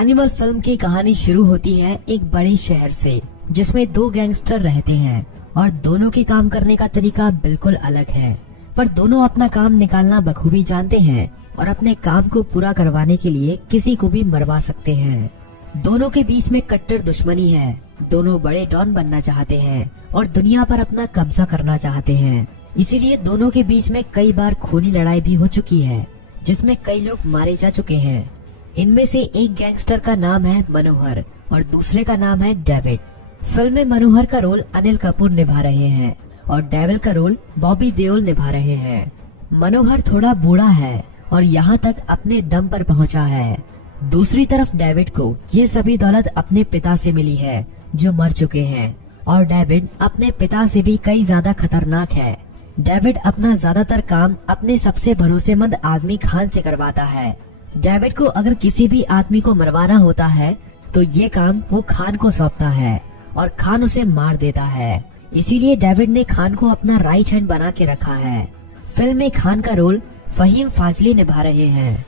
Animal film की कहानी शुरू होती है एक बड़े शहर से, जिसमें दो गैंगस्टर रहते हैं और दोनों के काम करने का तरीका बिल्कुल अलग है। पर दोनों अपना काम निकालना बखूबी जानते हैं और अपने काम को पूरा करवाने के लिए किसी को भी मरवा सकते हैं। दोनों के बीच में कट्टर दुश्मनी है। दोनों बड़े डॉन बनना चाहते हैं और दुनिया पर अपना कब्जा करना चाहते हैं। इसीलिए दोनों के बीच में कई बार खूनी लड़ाई भी हो चुकी है, जिसमें कई लोग मारे जा चुके हैं। इनमें से एक गैंगस्टर का नाम है मनोहर और दूसरे का नाम है डेविड। फिल्म में मनोहर का रोल अनिल कपूर निभा रहे हैं और डेविड का रोल बॉबी देओल निभा रहे हैं। मनोहर थोड़ा बूढ़ा है और यहाँ तक अपने दम पर पहुँचा है। दूसरी तरफ डेविड को ये सभी दौलत अपने पिता से मिली है, जो मर चुके हैं, और डेविड अपने पिता से भी कई ज्यादा खतरनाक है। डेविड अपना ज्यादातर काम अपने सबसे भरोसेमंद आदमी खान से करवाता है। डेविड को अगर किसी भी आदमी को मरवाना होता है तो ये काम वो खान को सौंपता है और खान उसे मार देता है। इसीलिए डेविड ने खान को अपना राइट हैंड बना के रखा है। फिल्म में खान का रोल फहीम फाजली निभा रहे हैं।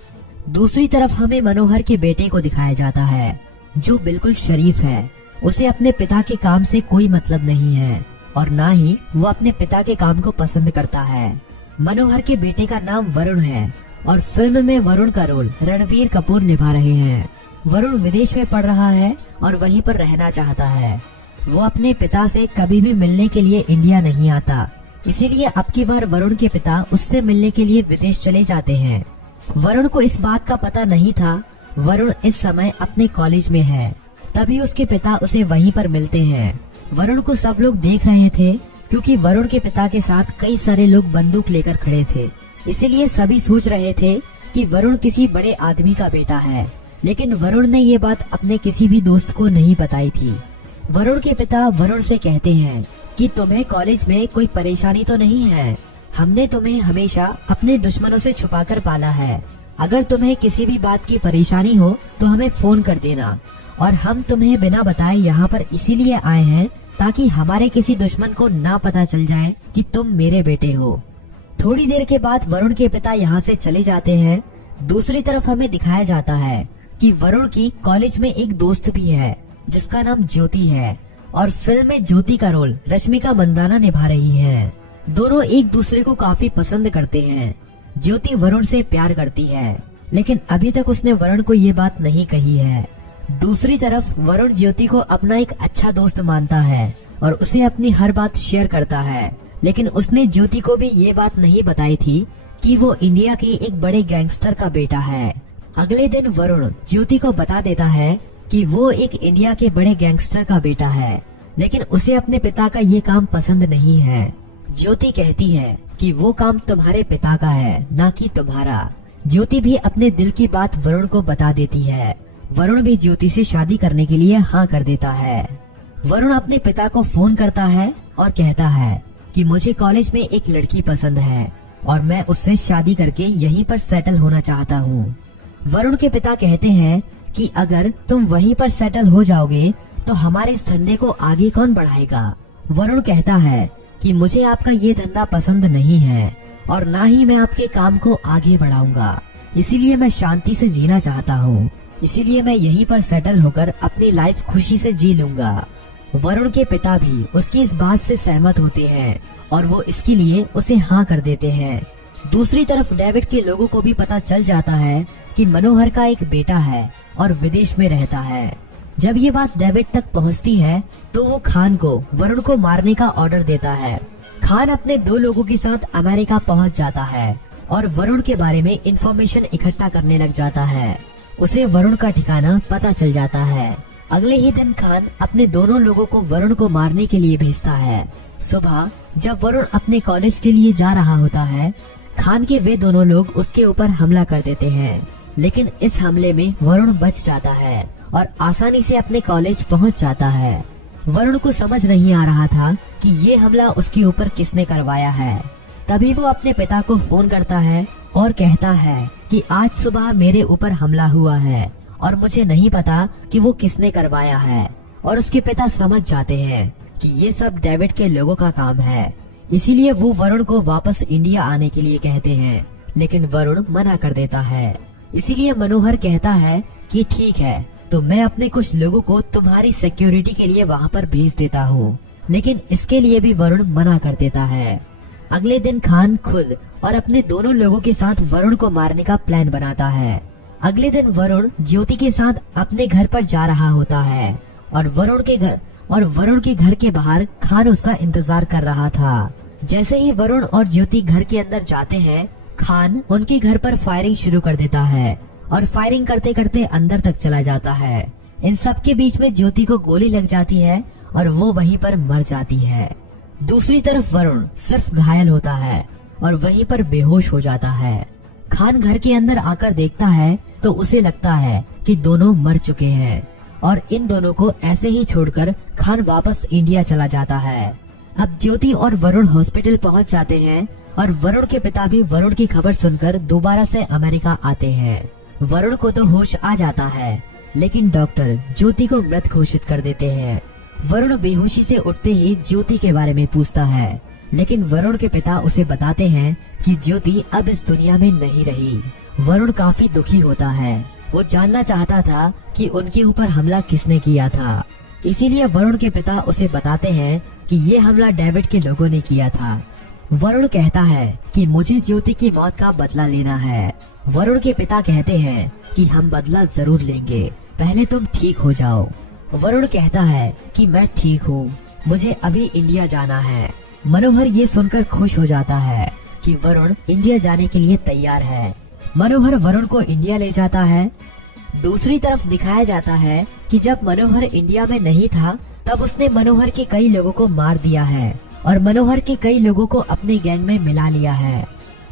दूसरी तरफ हमें मनोहर के बेटे को दिखाया जाता है, जो बिल्कुल शरीफ है। उसे अपने पिता के काम से कोई मतलब नहीं है और ना ही वो अपने पिता के काम को पसंद करता है। मनोहर के बेटे का नाम वरुण है और फिल्म में वरुण का रोल रणबीर कपूर निभा रहे हैं। वरुण विदेश में पढ़ रहा है और वहीं पर रहना चाहता है। वो अपने पिता से कभी भी मिलने के लिए इंडिया नहीं आता, इसीलिए अब की बार वरुण के पिता उससे मिलने के लिए विदेश चले जाते हैं। वरुण को इस बात का पता नहीं था। वरुण इस समय अपने कॉलेज में है, तभी उसके पिता उसे वहीं पर मिलते हैं। वरुण को सब लोग देख रहे थे क्योंकि वरुण के पिता के साथ कई सारे लोग बंदूक लेकर खड़े थे। इसीलिए सभी सोच रहे थे कि वरुण किसी बड़े आदमी का बेटा है, लेकिन वरुण ने ये बात अपने किसी भी दोस्त को नहीं बताई थी। वरुण के पिता वरुण से कहते हैं कि तुम्हें कॉलेज में कोई परेशानी तो नहीं है। हमने तुम्हें हमेशा अपने दुश्मनों से छुपाकर पाला है। अगर तुम्हें किसी भी बात की परेशानी हो तो हमें फोन कर देना, और हम तुम्हें बिना बताए यहाँ पर इसीलिए आए हैं ताकि हमारे किसी दुश्मन को ना पता चल जाए कि तुम मेरे बेटे हो। थोड़ी देर के बाद वरुण के पिता यहाँ से चले जाते हैं। दूसरी तरफ हमें दिखाया जाता है कि वरुण की कॉलेज में एक दोस्त भी है, जिसका नाम ज्योति है, और फिल्म में ज्योति का रोल रश्मिका मंदाना निभा रही है। दोनों एक दूसरे को काफी पसंद करते हैं। ज्योति वरुण से प्यार करती है, लेकिन अभी तक उसने वरुण को ये बात नहीं कही है। दूसरी तरफ वरुण ज्योति को अपना एक अच्छा दोस्त मानता है और उसे अपनी हर बात शेयर करता है, लेकिन उसने ज्योति को भी ये बात नहीं बताई थी कि वो इंडिया के एक बड़े गैंगस्टर का बेटा है। अगले दिन वरुण ज्योति को बता देता है कि वो एक इंडिया के बड़े गैंगस्टर का बेटा है, लेकिन उसे अपने पिता का ये काम पसंद नहीं है। ज्योति कहती है कि वो काम तुम्हारे पिता का है, ना कि तुम्हारा। ज्योति भी अपने दिल की बात वरुण को बता देती है। वरुण भी ज्योति से शादी करने के लिए हाँ कर देता है। वरुण अपने पिता को फोन करता है और कहता है कि मुझे कॉलेज में एक लड़की पसंद है और मैं उससे शादी करके यहीं पर सेटल होना चाहता हूँ। वरुण के पिता कहते हैं कि अगर तुम वहीं पर सेटल हो जाओगे तो हमारे इस धंधे को आगे कौन बढ़ाएगा। वरुण कहता है कि मुझे आपका ये धंधा पसंद नहीं है और ना ही मैं आपके काम को आगे बढ़ाऊंगा। इसीलिए मैं शांति से जीना चाहता हूँ। इसीलिए मैं यहीं पर सेटल होकर अपनी लाइफ खुशी से जी लूंगा। वरुण के पिता भी उसकी इस बात से सहमत होते हैं और वो इसके लिए उसे हाँ कर देते हैं। दूसरी तरफ डेविड के लोगों को भी पता चल जाता है कि मनोहर का एक बेटा है और विदेश में रहता है। जब ये बात डेविड तक पहुंचती है तो वो खान को वरुण को मारने का ऑर्डर देता है। खान अपने दो लोगों के साथ अमेरिका पहुंच जाता है और वरुण के बारे में इंफॉर्मेशन इकट्ठा करने लग जाता है। उसे वरुण का ठिकाना पता चल जाता है। अगले ही दिन खान अपने दोनों लोगों को वरुण को मारने के लिए भेजता है। सुबह जब वरुण अपने कॉलेज के लिए जा रहा होता है, खान के वे दोनों लोग उसके ऊपर हमला कर देते हैं, लेकिन इस हमले में वरुण बच जाता है और आसानी से अपने कॉलेज पहुंच जाता है। वरुण को समझ नहीं आ रहा था कि ये हमला उसके ऊपर किसने करवाया है। तभी वो अपने पिता को फोन करता है और कहता है कि आज सुबह मेरे ऊपर हमला हुआ है और मुझे नहीं पता कि वो किसने करवाया है। और उसके पिता समझ जाते हैं कि ये सब डेविड के लोगों का काम है। इसीलिए वो वरुण को वापस इंडिया आने के लिए कहते हैं, लेकिन वरुण मना कर देता है। इसीलिए मनोहर कहता है कि ठीक है, तो मैं अपने कुछ लोगों को तुम्हारी सिक्योरिटी के लिए वहाँ पर भेज देता हूँ। लेकिन इसके लिए भी वरुण मना कर देता है। अगले दिन खान खुद और अपने दोनों लोगों के साथ वरुण को मारने का प्लान बनाता है। अगले दिन वरुण ज्योति के साथ अपने घर पर जा रहा होता है और वरुण के घर के बाहर खान उसका इंतजार कर रहा था। जैसे ही वरुण और ज्योति घर के अंदर जाते हैं, खान उनके घर पर फायरिंग शुरू कर देता है और फायरिंग करते करते अंदर तक चला जाता है। इन सब के बीच में ज्योति को गोली लग जाती है और वो वहीं पर मर जाती है। दूसरी तरफ वरुण सिर्फ घायल होता है और वहीं पर बेहोश हो जाता है। खान घर के अंदर आकर देखता है तो उसे लगता है कि दोनों मर चुके हैं और इन दोनों को ऐसे ही छोड़कर खान वापस इंडिया चला जाता है। अब ज्योति और वरुण हॉस्पिटल पहुंच जाते हैं और वरुण के पिता भी वरुण की खबर सुनकर दोबारा से अमेरिका आते हैं। वरुण को तो होश आ जाता है, लेकिन डॉक्टर ज्योति को मृत घोषित कर देते हैं। वरुण बेहोशी से उठते ही ज्योति के बारे में पूछता है, लेकिन वरुण के पिता उसे बताते हैं कि ज्योति अब इस दुनिया में नहीं रही। वरुण काफी दुखी होता है। वो जानना चाहता था कि उनके ऊपर हमला किसने किया था। इसीलिए वरुण के पिता उसे बताते हैं कि ये हमला डेविड के लोगों ने किया था। वरुण कहता है कि मुझे ज्योति की मौत का बदला लेना है। वरुण के पिता कहते हैं कि हम बदला जरूर लेंगे, पहले तुम ठीक हो जाओ। वरुण कहता है कि मैं ठीक हूँ, मुझे अभी इंडिया जाना है। मनोहर ये सुनकर खुश हो जाता है कि वरुण इंडिया जाने के लिए तैयार है। मनोहर वरुण को इंडिया ले जाता है। दूसरी तरफ दिखाया जाता है कि जब मनोहर इंडिया में नहीं था, तब उसने मनोहर के कई लोगों को मार दिया है और मनोहर के कई लोगों को अपने गैंग में मिला लिया है।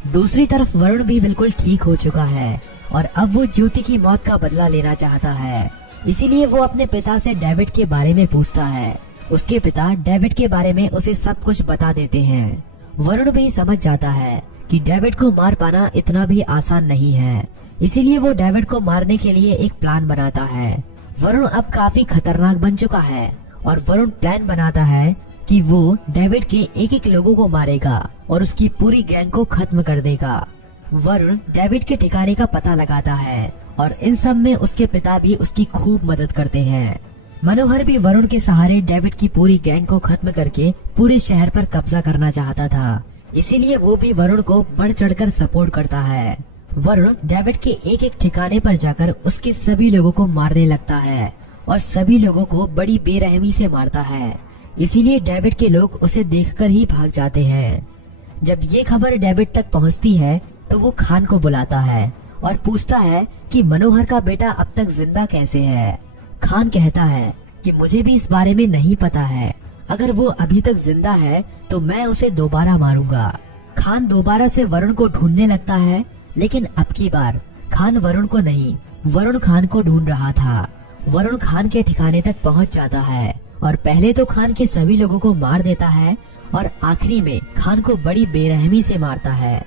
दूसरी तरफ वरुण भी बिल्कुल ठीक हो चुका है और अब वो ज्योति की मौत का बदला लेना चाहता है। इसीलिए वो अपने पिता से डेविड के बारे में पूछता है। उसके पिता डेविड के बारे में उसे सब कुछ बता देते हैं। वरुण भी समझ जाता है कि डेविड को मार पाना इतना भी आसान नहीं है। इसीलिए वो डेविड को मारने के लिए एक प्लान बनाता है। वरुण अब काफी खतरनाक बन चुका है और वरुण प्लान बनाता है कि वो डेविड के एक एक लोगों को मारेगा और उसकी पूरी गैंग को खत्म कर देगा। वरुण डेविड के ठिकाने का पता लगाता है और इन सब में उसके पिता भी उसकी खूब मदद करते हैं। मनोहर भी वरुण के सहारे डेविड की पूरी गैंग को खत्म करके पूरे शहर पर कब्जा करना चाहता था। इसीलिए वो भी वरुण को बढ़ चढ़कर सपोर्ट करता है। वरुण डेविड के एक एक ठिकाने पर जाकर उसके सभी लोगों को मारने लगता है और सभी लोगों को बड़ी बेरहमी से मारता है। इसीलिए डेविड के लोग उसे देखकर ही भाग जाते हैं। जब ये खबर डेविड तक पहुंचती है तो वो खान को बुलाता है और पूछता है कि मनोहर का बेटा अब तक जिंदा कैसे है। खान कहता है कि मुझे भी इस बारे में नहीं पता है, अगर वो अभी तक जिंदा है तो मैं उसे दोबारा मारूंगा। खान दोबारा से वरुण को ढूंढने लगता है, लेकिन अब की बार खान वरुण को नहीं, वरुण खान को ढूंढ रहा था। वरुण खान के ठिकाने तक पहुंच जाता है और पहले तो खान के सभी लोगों को मार देता है और आखिरी में खान को बड़ी बेरहमी से मारता है।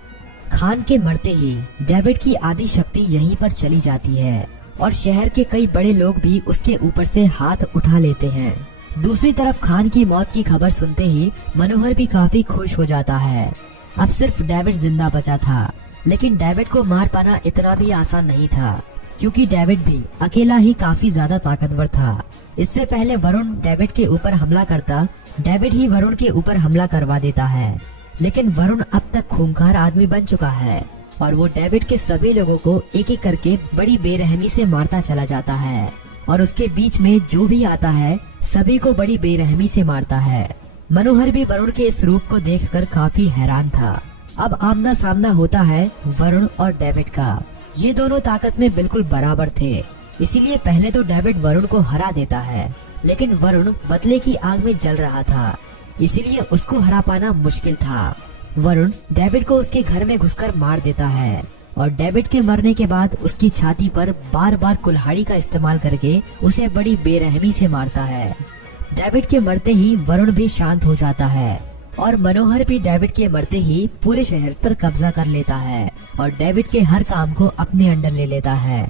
खान के मरते ही डेविड की आधी शक्ति यहीं पर चली जाती है और शहर के कई बड़े लोग भी उसके ऊपर से हाथ उठा लेते हैं। दूसरी तरफ खान की मौत की खबर सुनते ही मनोहर भी काफी खुश हो जाता है। अब सिर्फ डेविड जिंदा बचा था, लेकिन डेविड को मार पाना इतना भी आसान नहीं था, क्योंकि डेविड भी अकेला ही काफी ज्यादा ताकतवर था। इससे पहले वरुण डेविड के ऊपर हमला करता, डेविड ही वरुण के ऊपर हमला करवा देता है। लेकिन वरुण अब तक खूंखार आदमी बन चुका है और वो डेविड के सभी लोगों को एक एक करके बड़ी बेरहमी से मारता चला जाता है और उसके बीच में जो भी आता है सभी को बड़ी बेरहमी से मारता है। मनोहर भी वरुण के इस रूप को देखकर काफी हैरान था। अब आमना सामना होता है वरुण और डेविड का। ये दोनों ताकत में बिल्कुल बराबर थे, इसीलिए पहले तो डेविड वरुण को हरा देता है, लेकिन वरुण बदले की आग में जल रहा था, इसीलिए उसको हरा पाना मुश्किल था। वरुण डेविड को उसके घर में घुसकर मार देता है और डेविड के मरने के बाद उसकी छाती पर बार बार कुल्हाड़ी का इस्तेमाल करके उसे बड़ी बेरहमी से मारता है। डेविड के मरते ही वरुण भी शांत हो जाता है और मनोहर भी डेविड के मरते ही पूरे शहर पर कब्जा कर लेता है और डेविड के हर काम को अपने अंडर ले लेता है।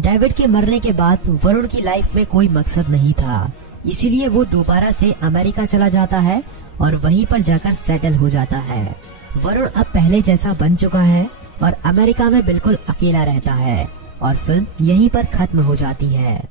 डेविड के मरने के बाद वरुण की लाइफ में कोई मकसद नहीं था, इसीलिए वो दोबारा से अमेरिका चला जाता है और वहीं पर जाकर सेटल हो जाता है। वरुण अब पहले जैसा बन चुका है और अमेरिका में बिल्कुल अकेला रहता है और फिल्म यहीं पर खत्म हो जाती है।